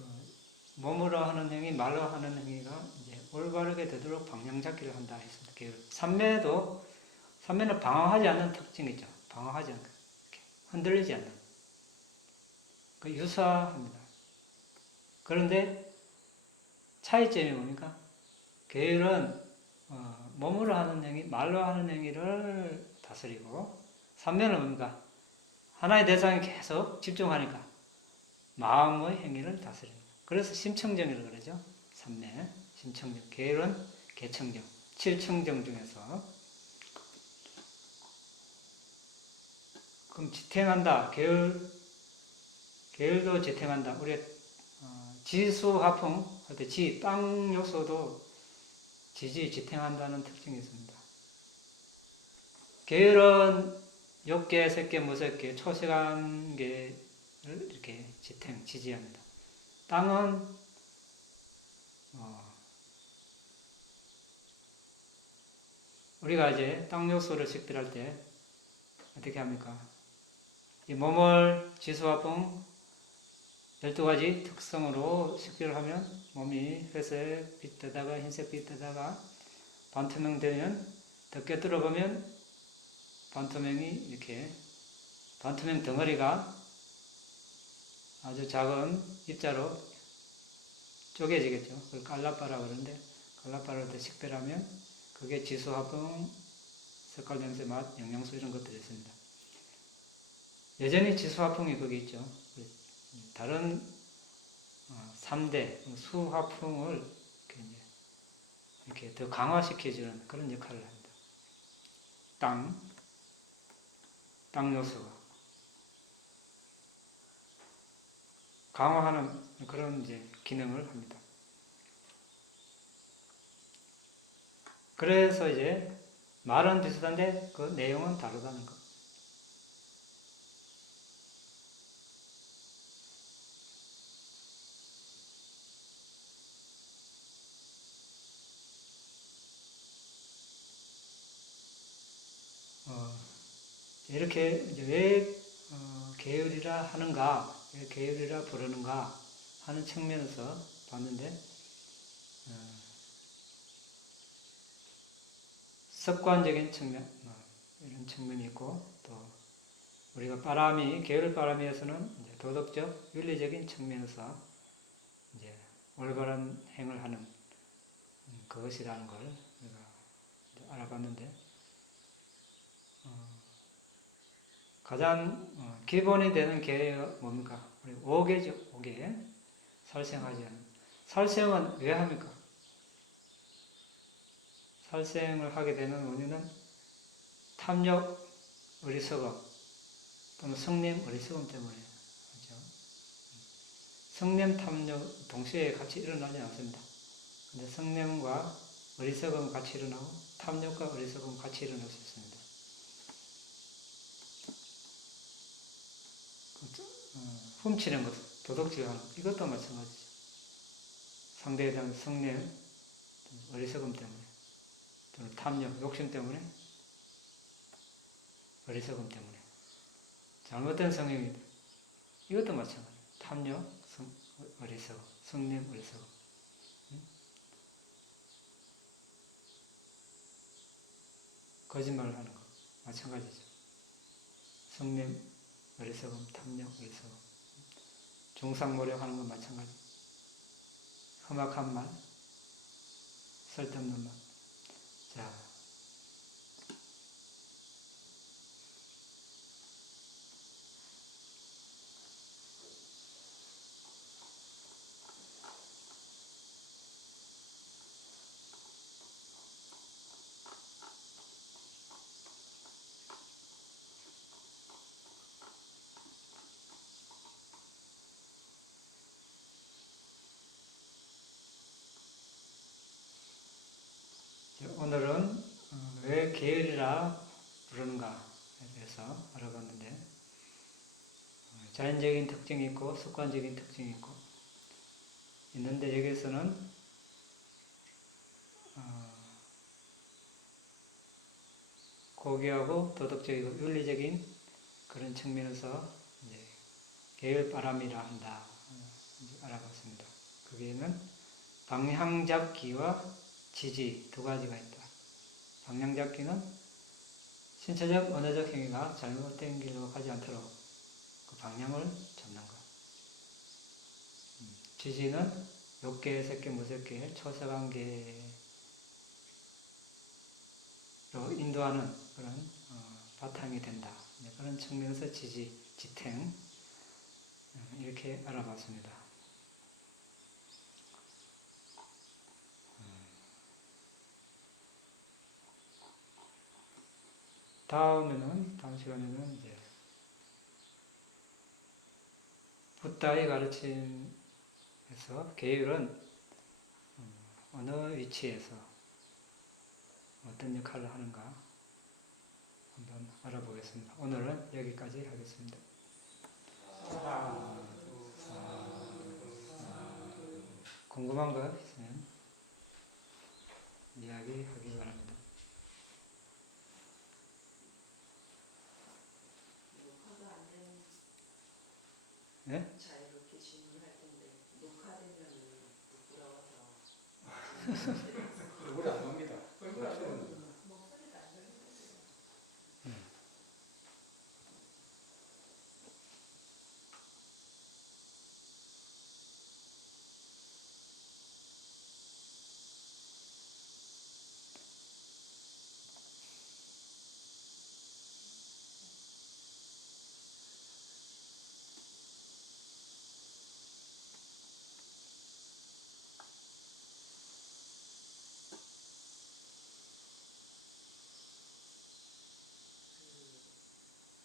몸으로 하는 행위, 말로 하는 행위가 이제 올바르게 되도록 방향 잡기를 한다 했습니다. 계율. 삼매는 방황하지 않는 특징이죠. 방황하지 않고 흔들리지 않는. 유사합니다. 그런데 차이점이 뭡니까? 계율은 몸으로 하는 행위, 말로 하는 행위를 다스리고, 삼매는 뭡니까? 하나의 대상에 계속 집중하니까 마음의 행위를 다스립니다. 그래서 심청정이라고 그러죠. 삼매, 심청정. 계율은 계청정, 7청정 중에서. 그럼 지탱한다. 계율도 지탱한다. 우리 지수화풍 할 때 땅 요소도 지탱한다는 특징이 있습니다. 계율은 욕계, 색계, 무색계, 초시간계를 이렇게 지지합니다. 땅은 우리가 이제 땅 요소를 식별할 때 어떻게 합니까? 이 몸을 지수화풍 12가지 특성으로 식별을 하면 몸이 회색 빛 뜨다가 흰색 빛 뜨다가 반투명 되면 더 꿰뚫어 보면 반투명이 이렇게 반투명 덩어리가 아주 작은 입자로 쪼개지겠죠. 그걸 깔라빠라고 그러는데 깔라빠를 식별하면 그게 지수화풍, 색깔, 냄새, 맛, 영양소 이런 것들이 있습니다. 여전히 지수화풍이 거기 있죠. 다른 3대 수화풍을 이렇게 더 강화시켜주는 그런 역할을 합니다. 땅 요소가 강화하는 그런 이제 기능을 합니다. 그래서 이제 말은 비슷한데 그 내용은 다르다는 것. 이렇게 이제 왜 계율이라 하는가, 왜 계율이라 부르는가 하는 측면에서 봤는데 습관적인 측면 이런 측면이 있고 또 우리가 계율 바람에서는 이제 도덕적, 윤리적인 측면에서 이제 올바른 행을 하는 그것이라는 걸 우리가 알아봤는데 가장 기본이 되는 계가 뭡니까? 우리 5계죠. 5계. 살생하지 않는. 살생은 왜 합니까? 살생을 하게 되는 원인은 탐욕, 어리석음 또는 성냄, 어리석음 때문에 그렇죠? 성냄, 탐욕 동시에 같이 일어나지 않습니다. 근데 성냄과 어리석음 같이 일어나고 탐욕과 어리석음 같이 일어날 수 있습니다. 훔치는 것, 도둑질하는 것, 이것도 마찬가지죠. 상대에 대한 성냄, 어리석음 때문에 또는 탐욕, 욕심 때문에 어리석음 때문에 잘못된 성행위다. 이것도 마찬가지예요. 탐욕, 어리석음, 성냄, 어리석음. 거짓말을 하는 것 마찬가지죠. 성냄, 어리석음, 탐욕, 어리석음. 중상모략하는 건 마찬가지. 험악한 말, 쓸데없는 말. 자, 오늘은 왜 계율이라 부르는가에 대해서 알아봤는데 자연적인 특징이 있고 습관적인 특징이 있는데 여기에서는 고귀하고 도덕적이고 윤리적인 그런 측면에서 이제 계율바람이라 한다 알아봤습니다. 거기에는 방향잡기와 지지 두 가지가 있다. 방향잡기는 신체적, 언어적 행위가 잘못된 길로 가지 않도록 그 방향을 잡는 것. 지지는 욕계, 색계, 무색계, 초세관계로 인도하는 그런 바탕이 된다. 그런 측면에서 지지, 지탱 이렇게 알아봤습니다. 다음 시간에는 이제 붓다의 가르침에서 계율은 어느 위치에서 어떤 역할을 하는가 한번 알아보겠습니다. 오늘은 여기까지 하겠습니다. 궁금한 거 있으면 이야기하기 바랍니다. 예? 자유롭게 질문할 텐데 녹화되면 부끄러워서 얼굴 안 나옵니다. 얼굴 안 보이는구나. 목소리도 안 들리는데.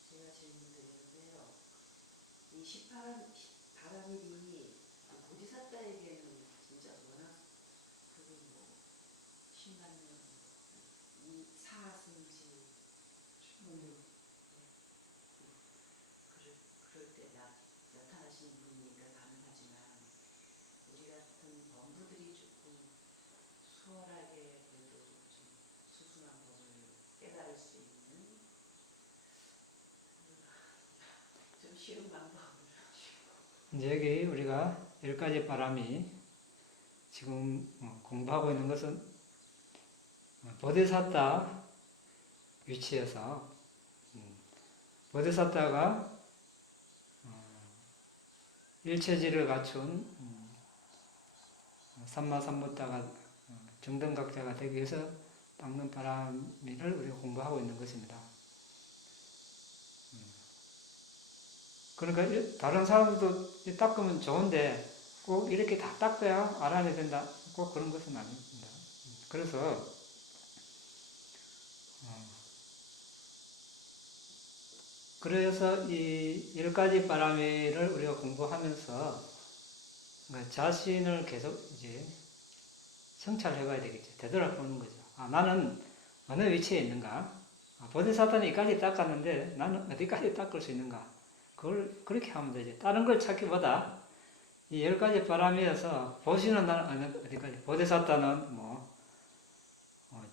제가 질문 드리는데요. 이 18바람일이 보디사tta에게는 진짜 워낙 그게 뭐 10만 년, 이 사승지 그럴 때 나타나시는 분이니까 가능하지만 우리 같은 범부들이 조금 수월하게 그래도 좀 수승한 법을 깨달을 수 있는 좀 쉬운 방법을 이제 여기 우리가 10가지 바람이 지금 공부하고 있는 것은 보디사tta 위치에서 보디사tta가 일체지를 갖춘 삼마삼부tta가 정등각자가 되기 위해서 닦는 바람을 우리가 공부하고 있는 것입니다. 그러니까 다른 사람들도 닦으면 좋은데 꼭 이렇게 다 닦아야 알아내야 된다. 꼭 그런 것은 아닙니다. 그래서 이 10가지 바람일을 우리가 공부하면서 자신을 계속 이제 성찰해 봐야 되겠죠. 되돌아보는 거죠. 나는 어느 위치에 있는가? 보디사tta는 이까지 닦았는데 나는 어디까지 닦을 수 있는가? 그걸 그렇게 하면 되지. 다른 걸 찾기보다 이 10가지 바람이어서 보시는 나는 어디까지? 보디사tta는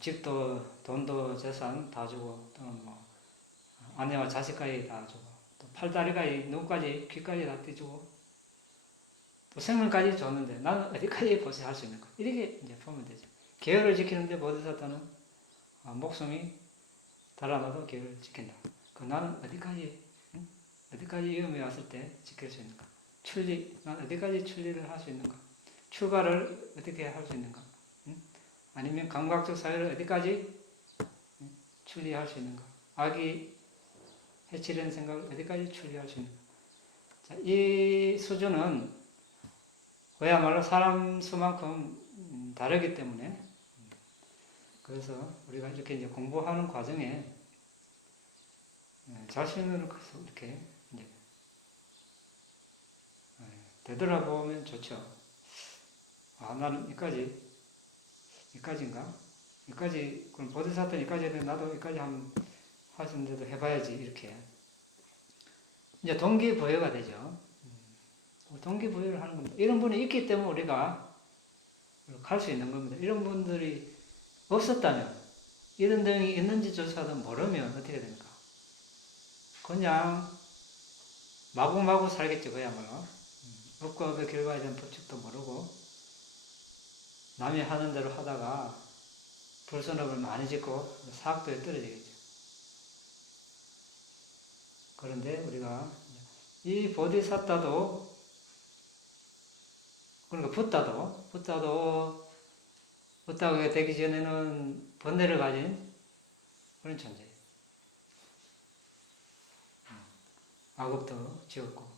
집도, 돈도, 재산 다 주고, 또는 아내와 자식까지 다 주고, 또 팔다리까지, 눈까지, 귀까지 다 떼주고, 또 생명까지 줬는데 나는 어디까지 보시할 수 있는가? 이렇게 이제 보면 되죠. 계율을 지키는데 보디사tta는 목숨이 달아나도 계율을 지킨다. 나는 어디까지 위험이 왔을 때 지킬 수 있는가? 난 어디까지 출리를 할 수 있는가? 출가를 어떻게 할 수 있는가? 아니면 감각적 사회를 어디까지 출리할 수 있는가? 악이 해치려는 생각을 어디까지 출리할 수 있는가? 자, 이 수준은 그야말로 사람 수만큼 다르기 때문에 그래서 우리가 이렇게 이제 공부하는 과정에 자신을 이렇게 이제 되돌아보면 좋죠. 나는 이까지인가? 그럼 보디사tta는 이까지 했는데 나도 이까지 하시는데도 해봐야지, 이렇게. 이제 동기부여가 되죠. 동기부여를 하는 겁니다. 이런 분이 있기 때문에 우리가 갈 수 있는 겁니다. 이런 분들이 없었다면, 이런 등이 있는지조차도 모르면 어떻게 됩니까? 그냥 마구마구 살겠죠, 그야말로. 없고 없의 결과에 대한 법칙도 모르고 남이 하는 대로 하다가 불선업을 많이 짓고 사학도에 떨어지겠죠. 그런데 우리가 이 보디사tta도, 그러니까 붓다도 붓다가 되기 전에는 번뇌를 가진 그런 존재예요. 악업도 지었고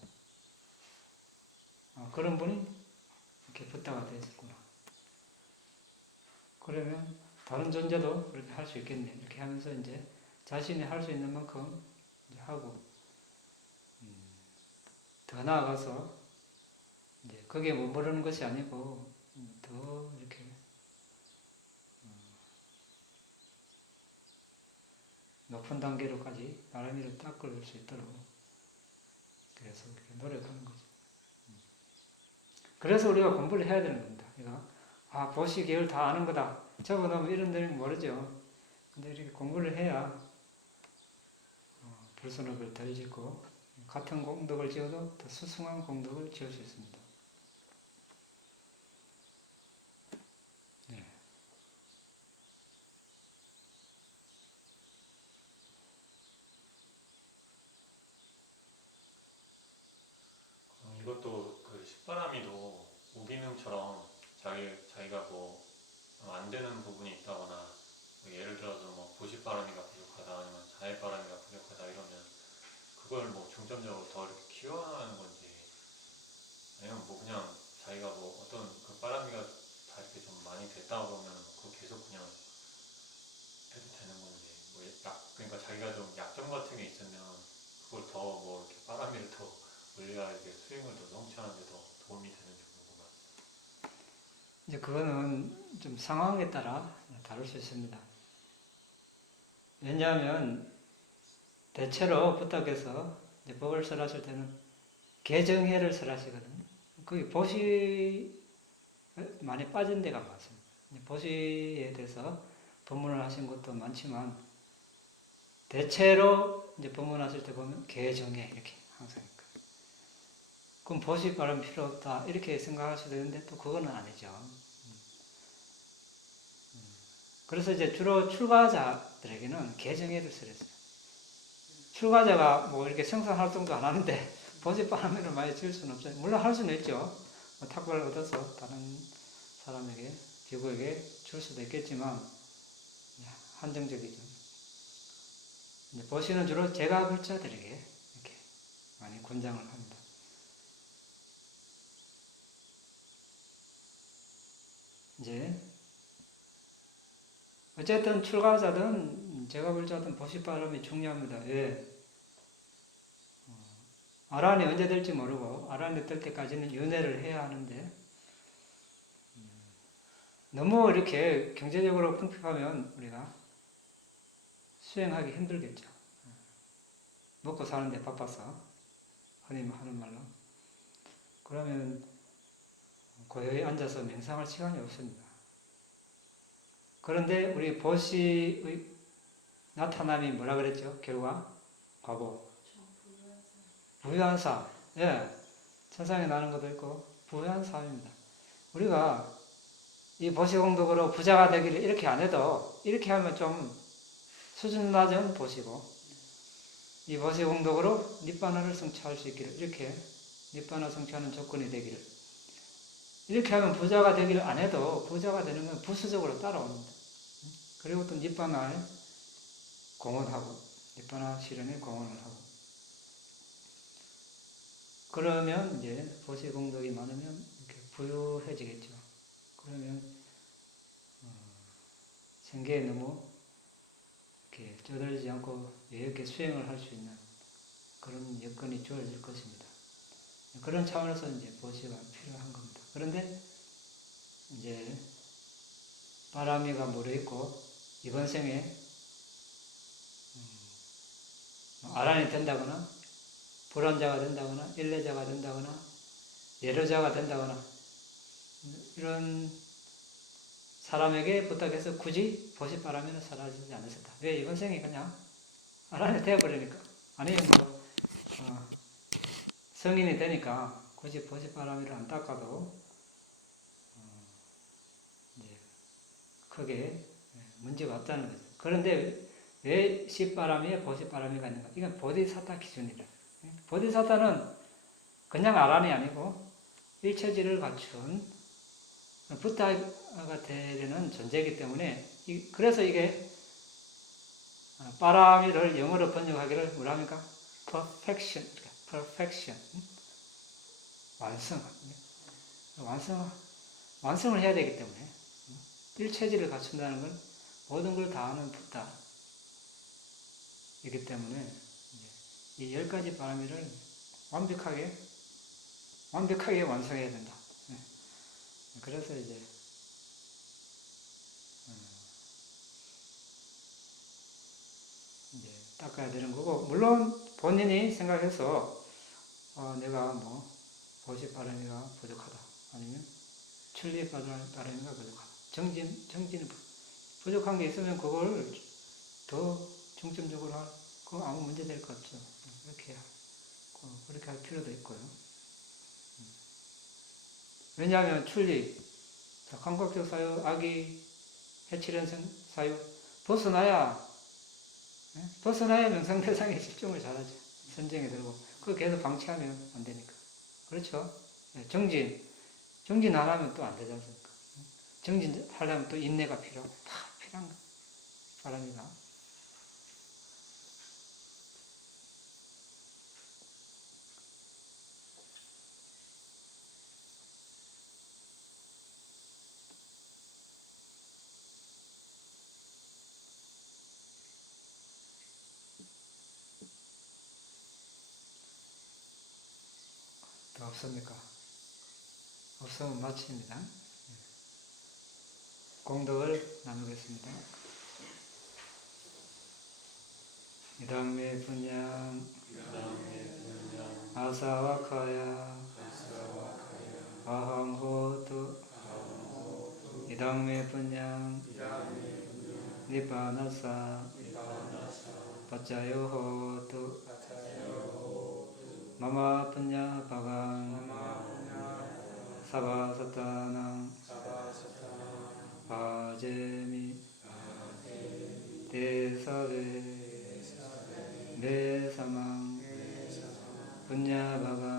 그런 분이 이렇게 붓다가 되었구나. 그러면 다른 존재도 그렇게 할 수 있겠네. 이렇게 하면서 이제 자신이 할 수 있는 만큼 이제 하고, 더 나아가서 이제 거기에 머무르는 것이 아니고 더 이렇게 높은 단계로까지 나름대로 닦을 수 있도록 그래서 이렇게 노력하는 거죠. 그래서 우리가 공부를 해야 되는 겁니다. 보시 계열 다 아는 거다. 적어놓으면 이런 데는 모르죠. 근데 이렇게 공부를 해야 불선업을 덜 짓고 같은 공덕을 지어도 더 수승한 공덕을 지을 수 있습니다. 네. 이것도 그 식바람이도 무기능처럼 자기가 뭐 안 되는 부분이 있다거나 뭐 예를 들어서 뭐 보시바람이가 부족하다 아니면 자해바람이가 부족하다 이러면 그걸 뭐 중점적으로 더 이렇게 키워나가는 건지 아니면 뭐 그냥 자기가 뭐 어떤 그 바람이가 다 이렇게 좀 많이 됐다 그러면 그거 계속 그냥 해도 되는 건지 뭐 그러니까 자기가 좀 약점 같은 게 있으면 그걸 더 뭐 이렇게 바람이를 더 올려야 이게 스윙을 더 성취하는 데 더 도움이 되는지 궁금해요. 이제 그거는 좀 상황에 따라 다를 수 있습니다. 왜냐하면 대체로 부탁해서 이제 법을 설하실 때는 개정해를 설하시거든요. 거기 보시 많이 빠진 데가 많습니다. 보시에 대해서 법문을 하신 것도 많지만 대체로 이제 법문하실 때 보면 개정해 이렇게 항상 있거든요. 그럼 보시 바람 필요 없다 이렇게 생각할 수도 있는데 또 그거는 아니죠. 그래서 이제 주로 출가자들에게는 개정해를 설했어요. 출가자가 뭐 이렇게 생산 활동도 안 하는데 보시 바람을 많이 지을 수는 없어요. 물론 할 수는 있죠. 뭐 탁발을 얻어서 다른 사람에게 비구에게 줄 수도 있겠지만 한정적이죠. 보시는 주로 제가불자들에게 이렇게 많이 권장을 합니다. 이제 어쨌든 출가자든 제가불자든 보시바람이 중요합니다. 왜? 아란이 언제 될지 모르고 아란이 될 때까지는 윤회를 해야 하는데 너무 이렇게 경제적으로 풍족하면 우리가 수행하기 힘들겠죠. 먹고 사는데 바빠서 흔히 하는 말로 그러면 고요히 앉아서 맹상할 시간이 없습니다. 그런데 우리 보시의 나타남이 뭐라 그랬죠? 결과? 과보. 부유한 삶. 예. 천상에 나는 것도 있고 부유한 삶입니다. 우리가 이 보시공덕으로 부자가 되기를 이렇게 안 해도 이렇게 하면 좀 수준 낮은 보시고 이 보시공덕으로 니빠나를 성취할 수 있기를 이렇게 니빠나 성취하는 조건이 되기를 이렇게 하면 부자가 되기를 안 해도 부자가 되는 건 부수적으로 따라옵니다. 그리고 또 니빠나에 공헌하고 니빠나 실현에 공헌을 하고 그러면 이제 보시공덕이 많으면 이렇게 부유해지겠죠. 그러면 생계에 너무 이렇게 쪼들지 않고 여유있게 수행을 할 수 있는 그런 여건이 주어질 것입니다. 그런 차원에서 이제 보시가 필요한 겁니다. 그런데 이제 바람이가 무르익고 이번 생에 아란이 된다거나 불안자가 된다거나 일례자가 된다거나 예로자가 된다거나 이런 사람에게 부탁해서 굳이 보시바람에는 사라지지 않으셨다. 왜? 이번 생이 그냥 아란이 되어버리니까 아니면 뭐 성인이 되니까 굳이 보시바람이를 안 닦아도 이제 크게 문제가 없다는 거죠. 그런데 왜 시바람이에 보시바람이가 있는가? 이건 보디사타 기준이다. 보디사타는 그냥 아란이 아니고 일체지를 갖춘 부타가 되려는 존재이기 때문에 그래서 이게 바람이를 영어로 번역하기를 뭐라 합니까? perfection 완성을 해야 되기 때문에 일체지를 갖춘다는 건 모든 걸 다 하는 부타이기 때문에 이 10가지 바람이를 완벽하게 완성해야 된다. 그래서 이제 닦아야 되는 거고 물론 본인이 생각해서 내가 뭐 보시바람이가 부족하다 아니면 출리바람이가 부족하다 정진이 부족한 게 있으면 그걸 더 중점적으로 하고 아무 문제 될 것 없죠. 그렇게 하고 그렇게 할 필요도 있고요. 왜냐하면 출리, 감각적 사유, 악의, 해칠현상 사유 벗어나야 명상대상에 집중을 잘하죠. 선정에 들고 그거 계속 방치하면 안 되니까. 그렇죠? 정진 안 하면 또 안 되지 않습니까? 정진하려면 또 인내가 필요한 사람이나. 더 없습니까? 없으면 마칩니다. 공덕을 나누겠습니다. 이당메 분양 아사와카야 아항호투 이당메 분양 니바나사 파짜요호투 마마 분야 바강 사바사타낭 바제미 대사베 메사망 분야 바강